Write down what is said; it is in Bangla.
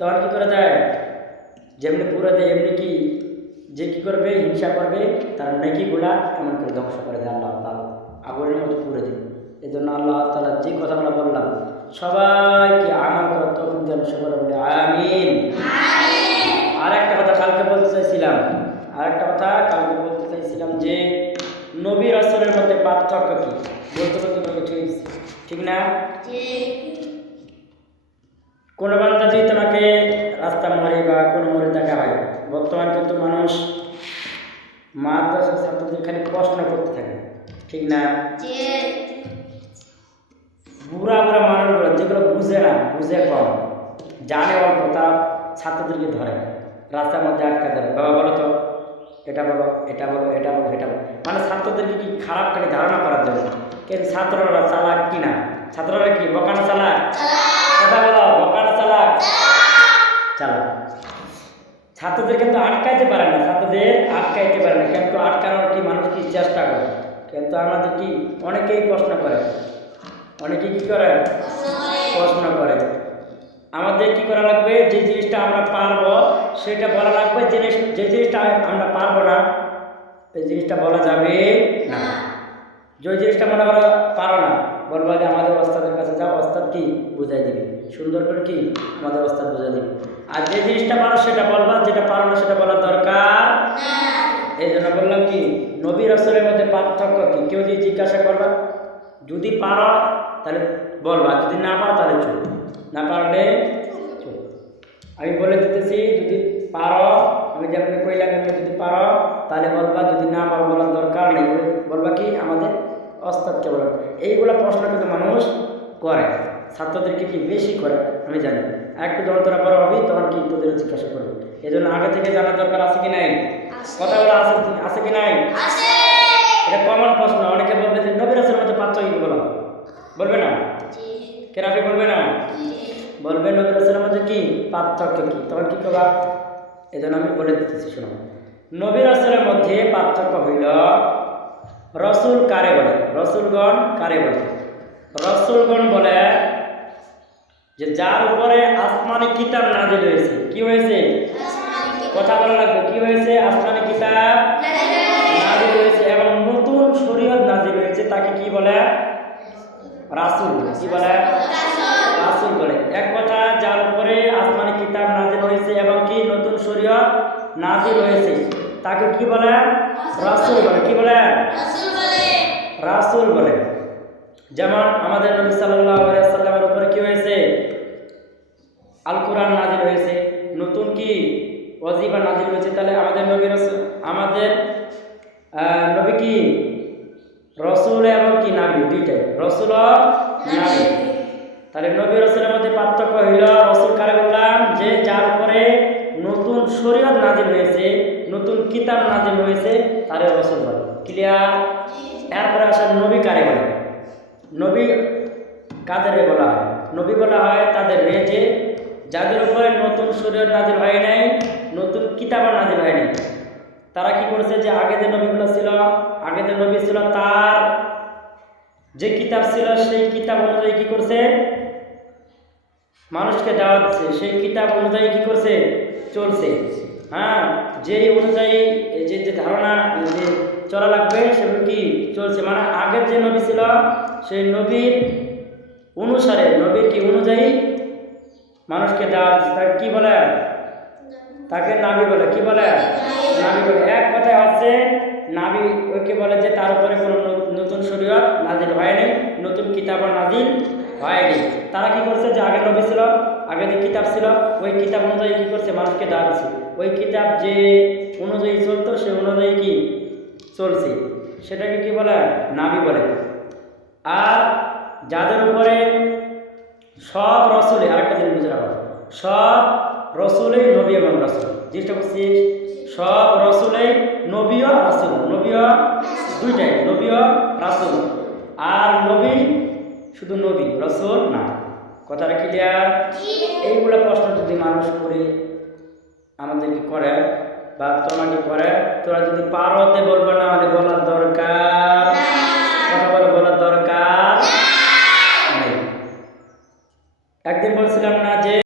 তখন কি করা যায়, যেমনি পুরে দেয় এমনি কি যে কি করবে, হিংসা করবে, তার নেকিগুলা এমন করে ধ্বংস করে দেয় আল্লাহ তাআলা, আগুনের মতো পুড়ে দেয়। এই জন্য আল্লাহ তাআলা যে কথাগুলো বললাম সবাইকে আমল করার তৌফিক দান সকলে বলে আমিন। আর একটা কথা কালকে বলতে চাইছিলাম যে নবী রাসূলের মধ্যে পার্থক্য কি বলতে ঠিক না? কোনো বান্দা যদি তোমাকে রাস্তা মোড়ে বা কোনো মোড়ে দেখা হয়, বর্তমান কিন্তু মানুষ মাদ্রাসার ছাত্রদের খালি প্রশ্ন করতে থাকে, ঠিক না? বুড়া বুড়া মানুষগুলো যেগুলো বুঝে না, বুঝে কম, জানে অল্প, তারা ছাত্রদেরকে ধরে রাস্তার মধ্যে আটকা দেয়, বাবা বলো তো এটা বলো, এটা বলো, এটা বলো, এটা বলো, মানে ছাত্রদেরকে কি খারাপ করে ধারণা করার জন্য। কিন্তু ছাত্ররা চালাক কি না? ছাত্ররা কি বকানা চালাক? কথা বলো, বকানা চালাক? চালাক। ছাত্রদের কিন্তু আটকাইতে পারে না, কিন্তু আটকানোর কি মানুষ কি চেষ্টা করে, কিন্তু আমাদের কি অনেকেই প্রশ্ন করে, অনেকেই কি করে প্রশ্ন করে। আমাদের কি করা লাগবে, যে জিনিসটা আমরা পারবো সেটা বলা লাগবে, যে জিনিসটা আমরা পারবো না এই জিনিসটা বলা যাবে না। যে জিনিসটা মনে করো পারো না, বলবো যে আমাদের ওস্তাদের কাছে যাও, ওস্তাদ কি বুঝাই দিবে, সুন্দর করে কি আমাদের ওস্তাদ বুঝাই দিবে। আর যে জিনিসটা পারো সেটা বলবা, যেটা পারো না সেটা বলার দরকার। এই জন্য বললাম কি নবী রাসূলের মধ্যে পার্থক্য কি। কেউ যদি জিজ্ঞাসা করবা, যদি পারো তাহলে বলবা, যদি না পারো তাহলে চুপ, না পারলে চুপ। আমি বলে দিতেছি, যদি পারো, আমি যে আপনি কইলাম যদি পারো তাহলে বলবা, যদি না পারো বলার দরকার নেই, বলবা কি আমাদের ওস্তাদকে বলো। এইগুলা প্রশ্ন কিন্তু মানুষ করে, ছাত্রদেরকে কি বেশি করে আমি জানি। একটু যখন তোরা বড় হবি তখন কি তোদের জিজ্ঞাসা করবে। এই জন্য আগে থেকে জানার দরকার আছে কি নাই? কথাগুলো আছে কি নাই? এটা কমন প্রশ্ন। অনেকে বলবে যে নবী রাসূলের মধ্যে পার্থক্য কি, বলো, বলবে না? কেরাফি বলবে না? বলবে নবী রাসূলের মধ্যে কি পার্থক্য কি, তখন কি করবা? এই জন্য আমি বলে দিতেছি, শোনো। নবী রাসূলের মধ্যে পার্থক্য হইল, রসুল কারে বলে, রসুলগণ কারে বলে? রসুলগণ বলে যে যার উপরে আসমানি কিতাব নাযিল হয়েছে। কি হয়েছে? কথা বলা লাগবে, কি হয়েছে? আসমানি কিতাব নাযিল হয়েছে এবং নতুন শরীয়ত নাযিল হয়েছে, তাকে কি বলে? রাসূল। কি বলে? রাসূল বলে। এক কথা, যার উপরে আসমানি কিতাব নাযিল হয়েছে এবং কি নতুন শরীয়ত নাযিল হয়েছে তাকে কি বলে? রাসূল বলে। কি বলে? রাসূল বলে। যেমন আমাদের নবী সাল্লাল্লাহু আলাইহি ওয়াসাল্লামের উপরে কি হয়েছে? আল কোরআন নাযিল হয়েছে, নতুন কি ওয়াজিফা নাযিল হয়েছে। তাহলে আমাদের নবী নবী কি রসুল এবং কি নবী, দুইটাই রসুল ও নবী। তাহলে নবী রসুলের মধ্যে পার্থক্য হইল, রসুল কারে বললাম? যে যার উপরে নতুন শরীয়ত নাযিল হয়েছে, নতুন কিতাব নাযিল হয়েছে, তারে রসুল বলে। ক্লিয়ার? এরপরে আসেন নবী কারে বলে। নবী কাদের বলা হয়? নবী বলা হয় তাদের যে যাদের উপরে নতুন শরীয়ত নাযিল হয় নাই, নতুন কিতাব নাযিল হয় নাই। তারা কি করেছে, যে আগে যে নবীগুলো ছিল, আগে যে নবী ছিল তার যে কিতাব ছিল সেই কিতাব অনুযায়ী কি করছে? মানুষকে দাওয়াত দিচ্ছে, সেই কিতাব অনুযায়ী কি করছে? চলছে। হ্যাঁ, যেই অনুযায়ী যে ধারণা যে চলা লাগবে সেগুলো কি চলছে। মানে আগের যে নবী ছিল সেই নবীর অনুসারে, নবীর কি অনুযায়ী মানুষকে দাওয়াত দিচ্ছে, তাকে কি বলে? তাকে নাবী বলে। কি বলে? নাবী বলে। এক কথায় হচ্ছে নাবী ওকে বলে যে তার উপরে কোনো নতুন শরীয়ত নাযিল হয়নি, নতুন কিতাব নাযিল হয়নি। তারা কি করছে, যে আগে নবী ছিল, আগে যে কিতাব ছিল ওই কিতাব অনুযায়ী কি করছে? মানুষকে দাওয়াত দিচ্ছে। ওই কিতাব যে অনুযায়ী চলতো সে অনুযায়ী কি চলছে, সেটাকে কি বলে? নাবী বলে। আর যাদের উপরে সব রসুলে, আরেকটা জিনিস বুঝে রাখো, সব রসুলেই নবী এবং রাসূল। জিনিসটা বলছি, সব রসুলেই নবী ও রাসূল, নবী ও দুইটাই, নবী ও রাসূল। আর নবী শুধু নবী, রাসূল না। কথাটা ক্লিয়ার? এইগুলো প্রশ্ন যদি মানুষ করে, আমাদেরকে করে বা তোমাকে করে, তোরা যদি পারোতে বলবে না, আমাদের বলার দরকার, কথা বলে বলার দরকার নেই। একদিন বলছিলাম না যে